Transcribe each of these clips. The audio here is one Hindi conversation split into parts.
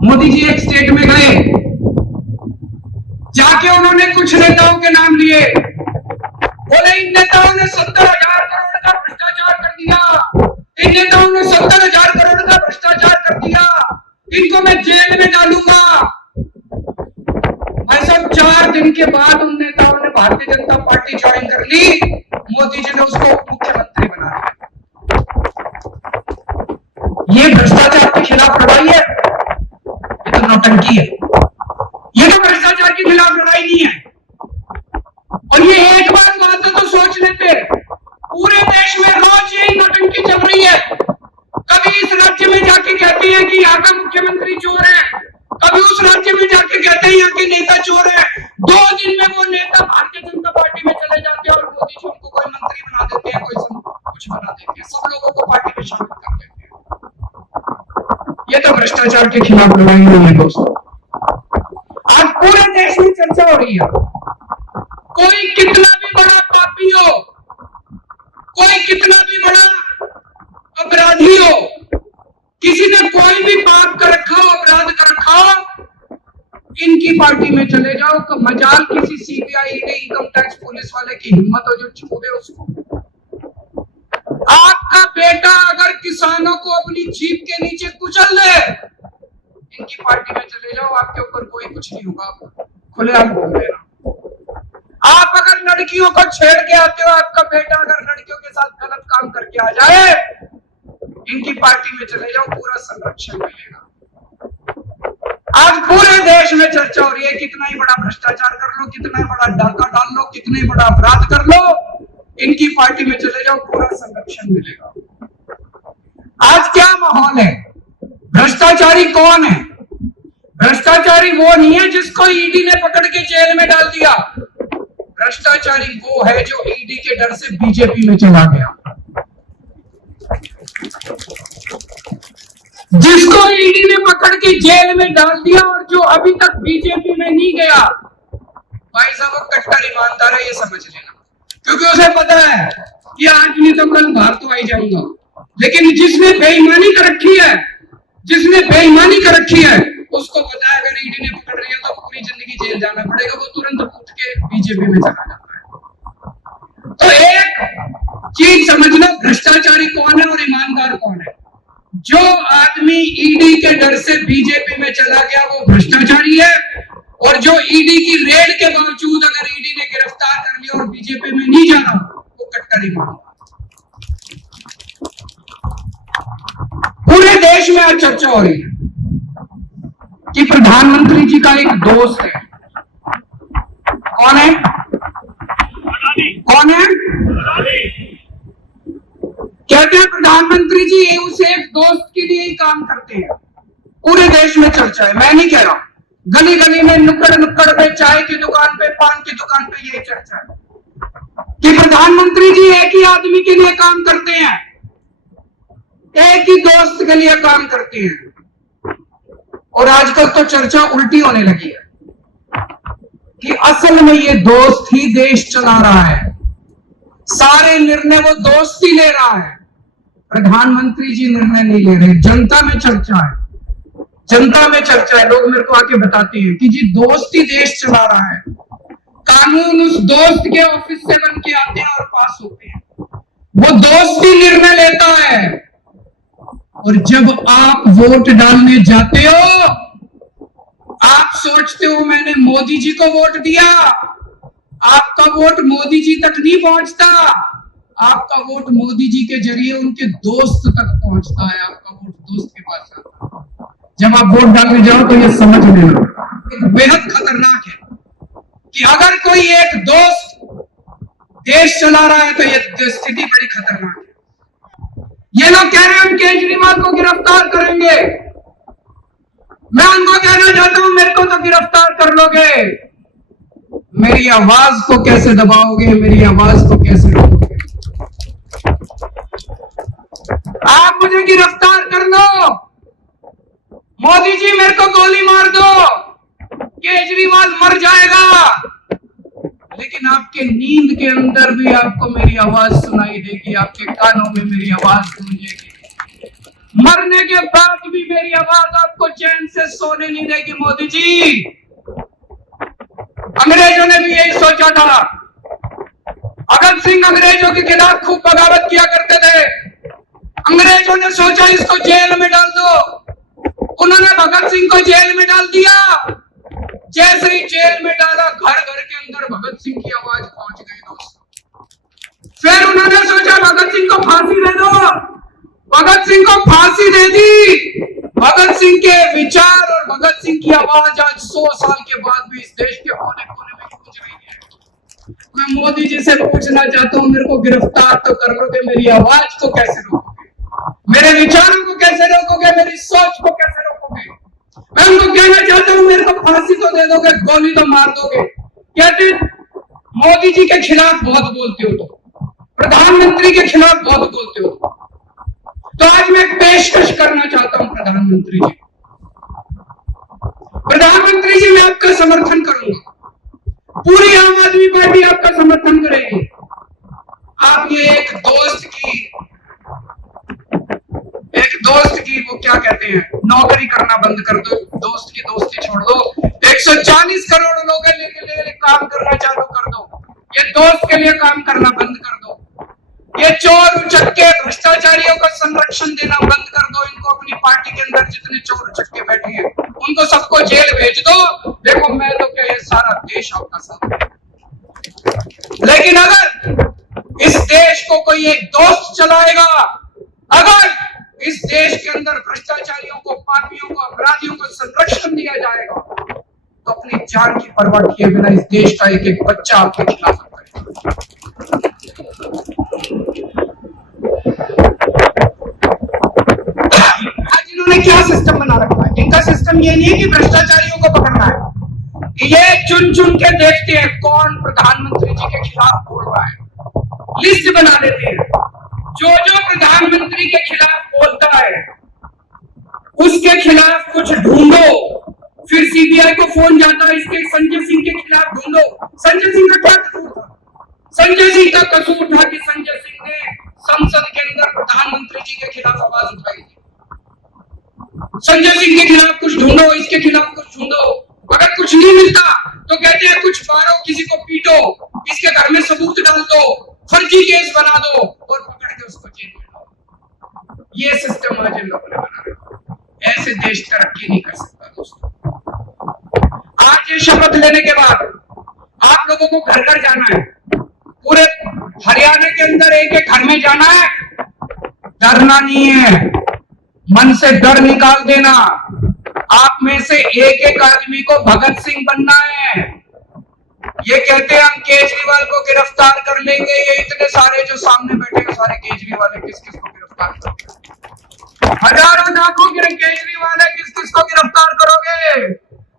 मोदी जी एक स्टेट में गए, जाके उन्होंने कुछ नेताओं के नाम लिए, बोले इन नेताओं ने 70,000 करोड़ का भ्रष्टाचार कर दिया, इन नेताओं ने 70,000 करोड़ का भ्रष्टाचार कर दिया, इनको मैं जेल में डालूंगा। भाई साहब 4 दिन के बाद उन नेताओं ने भारतीय जनता पार्टी ज्वाइन कर ली, मोदी जी ने उसको उप मुख्यमंत्री बना दिया। ये भ्रष्टाचार के खिलाफ लड़ाई है, ये तो नौटंकी है, ये तो भ्रष्टाचार के खिलाफ लड़ाई नहीं है। और ये एक बात तो सोच लेते, पूरे देश में रोज यही नौटंकी चल रही है। कभी इस राज्य में जाके कहते हैं कि यहाँ का मुख्यमंत्री चोर है, कभी उस राज्य में जाके कहते हैं यहाँ के नेता चोर है। 2 दिन में वो नेता भारतीय जनता पार्टी में चले जाते हैं और मोदी जी उनको कोई मंत्री बना देते हैं, कोई कुछ बना देते हैं, सब लोगों को पार्टी में शामिल कर देते हैं। ये तो भ्रष्टाचार के खिलाफ लड़ाई नहीं है दोस्तों। आज पूरे देश में चर्चा हो रही है, कोई कितना भी बड़ा पापी हो, कोई कितना भी बड़ा अपराधी हो, किसी ने कोई भी पाप कर रखा हो, अपराध कर रखा हो, इनकी पार्टी में चले जाओ। तो मजाल किसी सीबीआई, इनकम टैक्स पुलिस वाले की हिम्मत हो जो छू दे उसको। आपका बेटा अगर किसानों को अपनी जीप के नीचे कुचल दे, इनकी पार्टी में चले जाओ, आपके ऊपर कोई कुछ नहीं होगा, खुलेआम बोल देना। आप अगर लड़कियों को छेड़ के आते हो, आपका बेटा अगर लड़कियों के साथ गलत काम करके आ जाए, इनकी पार्टी में चले जाओ, पूरा संरक्षण मिलेगा। आज पूरे देश में चर्चा हो रही है, कितना ही बड़ा भ्रष्टाचार कर लो, कितना ही बड़ा डाका डाल लो, कितने बड़ा अपराध कर लो, इनकी पार्टी में चले जाओ, पूरा संरक्षण मिलेगा। आज क्या माहौल है? भ्रष्टाचारी कौन है? भ्रष्टाचारी वो नहीं है जिसको ईडी ने पकड़ के जेल में डाल दिया। भ्रष्टाचारी वो है जो ईडी के डर से बीजेपी में चला गया, जिसको ईडी ने पकड़ के जेल में डाल दिया और जो अभी तक बीजेपी में नहीं गया। भाई साहब वो कट्टर ईमानदार है, ये समझ लेना, क्योंकि उसे पता है कि आज नहीं तो कल बाहर तो आ ही जाऊंगा। लेकिन जिसने बेईमानी कर रखी है, जिसने बेईमानी कर रखी है, उसको पता है अगर ईडी ने पकड़ लिया तो पूरी जिंदगी जेल जाना पड़ेगा, वो तुरंत उठ के बीजेपी में चला जाता है। तो एक चीज समझना, भ्रष्टाचारी कौन है और ईमानदार कौन है। जो आदमी ईडी के डर से बीजेपी में चला गया वो भ्रष्टाचारी है, और जो ईडी की रेड के बावजूद अगर ईडी ने गिरफ्तार कर लिया और बीजेपी में नहीं जाना, वो कट्टर ईमानदार। पूरे देश में आज चर्चा हो रही है कि प्रधानमंत्री जी का एक दोस्त है। कौन है? कौन है? कहते हैं प्रधानमंत्री जी ये उसे एक दोस्त के लिए ही काम करते हैं। पूरे देश में चर्चा है, मैं नहीं कह रहा, गली गली में, नुक्कड़ नुक्कड़ पे, चाय की दुकान पे, पान की दुकान पे ये चर्चा है कि प्रधानमंत्री जी एक ही आदमी के लिए काम करते हैं, एक ही दोस्त के लिए काम करते हैं। और आजकल तो चर्चा उल्टी होने लगी है कि असल में ये दोस्त ही देश चला रहा है, सारे निर्णय वो दोस्त ही ले रहा है, प्रधानमंत्री जी निर्णय नहीं ले रहे। जनता में चर्चा है, जनता में चर्चा है, लोग मेरे को आके बताते हैं कि जी दोस्त ही देश चला रहा है, कानून उस दोस्त के ऑफिस से बन के आते हैं और पास होते हैं, वो दोस्त ही निर्णय लेता है। और जब आप वोट डालने जाते हो, आप सोचते हो मैंने मोदी जी को वोट दिया, आपका वोट मोदी जी तक नहीं पहुंचता, आपका वोट मोदी जी के जरिए उनके दोस्त तक पहुंचता है, आपका वोट दोस्त के पास जाता है। जब आप वोट डालने जाओ तो ये समझ लेना बेहद खतरनाक है कि अगर कोई एक दोस्त देश चला रहा है तो ये स्थिति बड़ी खतरनाक है। ये लोग कह रहे हैं हम केजरीवाल को गिरफ्तार करेंगे, मैं उनको कहना चाहता हूं मेरे को तो गिरफ्तार कर लोगे, मेरी आवाज को कैसे दबाओगे, मेरी आवाज को कैसे रोकोगे? आप मुझे गिरफ्तार कर लो, मोदी जी मेरे को गोली मार दो, केजरीवाल मर जाएगा, लेकिन आपके नींद के अंदर भी आपको मेरी आवाज सुनाई देगी, आपके कानों में मेरी आवाज गूंजेगी। मरने के बाद भी मेरी आवाज आपको चैन से सोने नहीं देगी मोदी जी। अंग्रेजों ने भी यही सोचा था। भगत सिंह अंग्रेजों के खिलाफ खूब बगावत किया करते थे। अंग्रेजों ने सोचा इसको जेल में डाल दो, उन्होंने भगत सिंह को जेल में डाल दिया। जैसे ही जेल में डाला, घर घर के अंदर भगत सिंह की आवाज पहुंच गई दोस्तों। फिर उन्होंने सोचा भगत सिंह को फांसी दे दो, भगत सिंह को फांसी दे दी। भगत सिंह के विचार और भगत सिंह की आवाज आज 100 साल के बाद भी इस देश के कोने कोने में गूंज रही है। मैं मोदी जी से पूछना चाहता हूं, मेरे को गिरफ्तार तो कर लोगे, मेरी आवाज को कैसे रोकोगे? मेरे विचारों को कैसे रोकोगे? मेरी सोच को कैसे रोकोगे? मैं उनको कहना चाहता हूं, मेरे को फांसी तो दे दोगे, गोली तो मार दोगे। कहते मोदी जी के खिलाफ बहुत बोलते हो, तो प्रधानमंत्री के खिलाफ बहुत बोलते हो। तो आज मैं पेशकश करना चाहता हूं प्रधानमंत्री जी। प्रधानमंत्री जी, मैं आपका समर्थन करूंगा, पूरी आम आदमी पार्टी आपका समर्थन करेगी। आप ये एक दोस्त की वो क्या कहते हैं, नौकरी करना बंद कर दो, दोस्त की दोस्ती छोड़ दो। 140 करोड़ लोगों के लिए काम करना चालू कर दो। ये दोस्त के लिए काम करना बंद कर दो। ये चोर उचक्के भ्रष्टाचारियों को संरक्षण देना बंद कर दो। इनको अपनी पार्टी के अंदर जितने चोर उचक्के बैठे हैं उनको सबको जेल भेज दो। देखो मैं तो क्या, ये सारा देश आपका साथ है। लेकिन अगर इस देश को कोई एक दोस्त चलाएगा, अगर इस देश के अंदर भ्रष्टाचारियों को, पापियों को, अपराधियों को संरक्षण दिया जाएगा, तो अपनी जान की परवाह किए बिना इस देश का एक एक बच्चा आपके खिलाफ करेगा। आज इन्होंने क्या सिस्टम बना रखा है? इनका सिस्टम ये नहीं है कि भ्रष्टाचारियों को पकड़ना है, ये चुन चुन के देखते हैं कौन प्रधानमंत्री जी के खिलाफ बोल रहा है, लिस्ट बना देते हैं। जो जो प्रधानमंत्री के खिलाफ बोलता है उसके खिलाफ कुछ ढूंढो, फिर सीबीआई को फोन जाता है, इसके संजय सिंह के खिलाफ ढूंढो। संजय सिंह का क्या कसूर था? संजय सिंह का कसूर था कि संजय सिंह ने संसद के अंदर प्रधानमंत्री जी के खिलाफ आवाज उठाई थी। संजय सिंह के खिलाफ कुछ ढूंढो, इसके खिलाफ कुछ ढूंढो। अगर कुछ नहीं मिलता तो कहते हैं कुछ मारो, किसी को पीटो, इसके घर में सबूत डाल दो, फर्जी केस बना दो और पकड़ के उसको जेल में डालो। ये सिस्टम आज इन लोगों ने बना रखा। ऐसे देश तरक्की नहीं कर सकता दोस्तों। आज ये शपथ लेने के बाद आप लोगों को घर घर जाना है, पूरे हरियाणा के अंदर एक एक घर में जाना है। डरना नहीं है, मन से डर निकाल देना। आप में से एक एक आदमी को भगत सिंह बनना है। ये कहते हैं हम केजरीवाल को गिरफ्तार कर लेंगे, ये इतने सारे जो सामने बैठे हैं सारे केजरीवाल है, किस किस को गिरफ्तार करोगे? हजारों लाखों केजरीवाल है, किस किस को गिरफ्तार करोगे?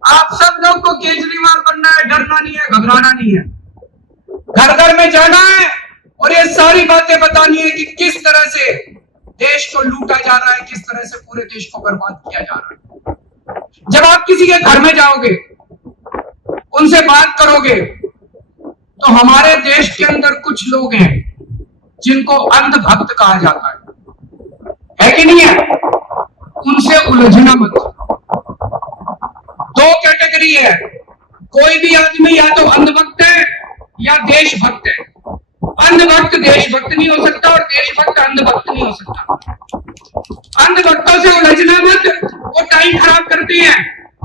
आप सब लोग को केजरीवाल बनना है, डरना नहीं है, घबराना नहीं है। घर घर में जाना है और ये सारी बातें बतानी है कि किस तरह से देश को लूटा जा रहा है, किस तरह से पूरे देश को बर्बाद किया जा रहा है। जब आप किसी के घर में जाओगे, उनसे बात करोगे, तो हमारे देश के अंदर कुछ लोग हैं जिनको अंधभक्त कहा जाता है कि नहीं है? उनसे उलझना मत। दो कैटेगरी है, कोई भी आदमी या तो अंधभक्त है या देशभक्त है। अंधभक्त देशभक्त नहीं हो सकता और देशभक्त अंधभक्त नहीं हो सकता। अंधभक्तों से उलझना मत, वो टाइम खराब करते हैं,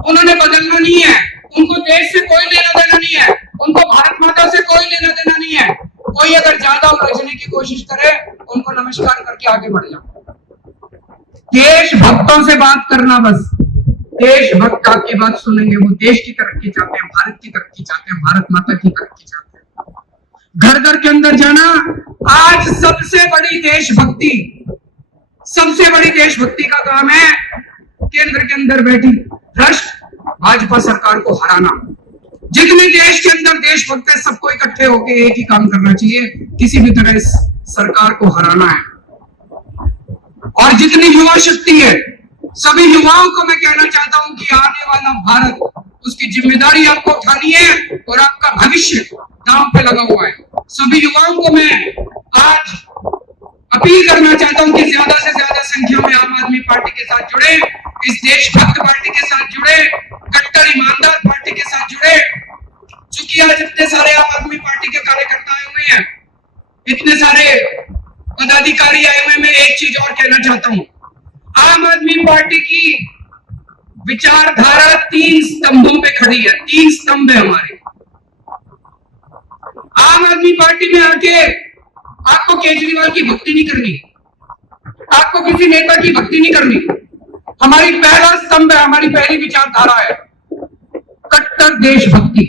उन्होंने बदलना नहीं है, उनको देश से कोई लेना देना नहीं है, उनको भारत माता से कोई लेना देना नहीं है। कोई अगर ज्यादा उलझने की कोशिश करे, उनको नमस्कार करके आगे बढ़ जाओ। देशभक्तों से बात करना बस। देशभक्त आपकी बात सुनेंगे, वो देश की तरक्की चाहते हैं, भारत की तरक्की चाहते हैं, भारत माता की तरक्की चाहते हैं। घर घर के अंदर जाना। आज सबसे बड़ी देशभक्ति का काम है केंद्र के अंदर बैठी भ्रष्ट भाजपा सरकार को हराना। जितने देश के अंदर देशभक्त है, सबको इकट्ठे होकर एक ही काम करना चाहिए, किसी भी तरह इस सरकार को हराना है। और जितनी युवा शक्ति है, सभी युवाओं को मैं कहना चाहता हूं कि आने वाला भारत, उसकी जिम्मेदारी आपको उठानी है और आपका भविष्य दांव पे लगा हुआ है। सभी युवाओं को मैं आज अपील करना चाहता हूं कि ज्यादा से ज्यादा संख्या में आम आदमी पार्टी के साथ जुड़े, इस देशभक्त पार्टी के साथ जुड़े, कट्टर ईमानदार पार्टी के साथ जुड़े। चूंकि आज इतने सारे आम आदमी पार्टी के कार्यकर्ता आए हुए हैं, इतने सारे पदाधिकारी आए हुए, मैं एक चीज और कहना चाहता हूं। आम आदमी पार्टी की विचारधारा 3 स्तंभों पे खड़ी है। 3 स्तंभ है हमारे। आम आदमी पार्टी में आके आपको केजरीवाल की भक्ति नहीं करनी, आपको किसी नेता की भक्ति नहीं करनी। हमारी पहला स्तंभ है, हमारी पहली विचारधारा है कट्टर देशभक्ति।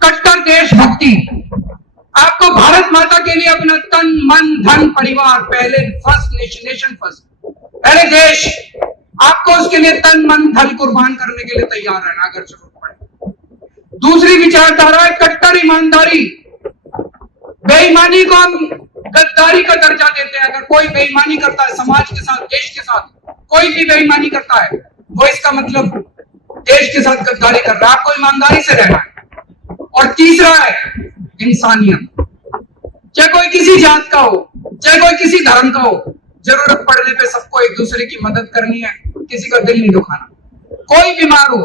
कट्टर देशभक्ति। आपको भारत माता के लिए अपना तन मन धन परिवार, पहले फर्स्ट नेशन फर्स्ट, पहले देश, आपको उसके लिए तन मन धन कुर्बान करने के लिए तैयार रहना अगर जरूरत पड़े। दूसरी विचारधारा है कट्टर ईमानदारी। बेईमानी को हम गद्दारी का दर्जा देते हैं। अगर कोई बेईमानी करता है समाज के साथ, देश के साथ, कोई भी बेईमानी करता है, वो इसका मतलब देश के साथ गद्दारी कर रहा है। आपको ईमानदारी से रहना है। और तीसरा है इंसानियत। चाहे कोई किसी जात का हो, चाहे कोई किसी धर्म का हो, जरूरत पड़ने पे सबको एक दूसरे की मदद करनी है, किसी का दिल नहीं दुखाना। कोई बीमार हो,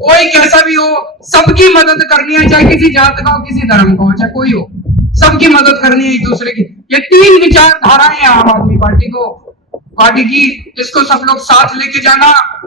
कोई कैसा भी हो, सबकी मदद करनी है, चाहे किसी जात का हो, किसी धर्म का हो, चाहे कोई हो, सबकी मदद करनी है एक दूसरे की। ये 3 विचारधाराएं हैं आम आदमी पार्टी की। इसको सब लोग साथ लेके जाना।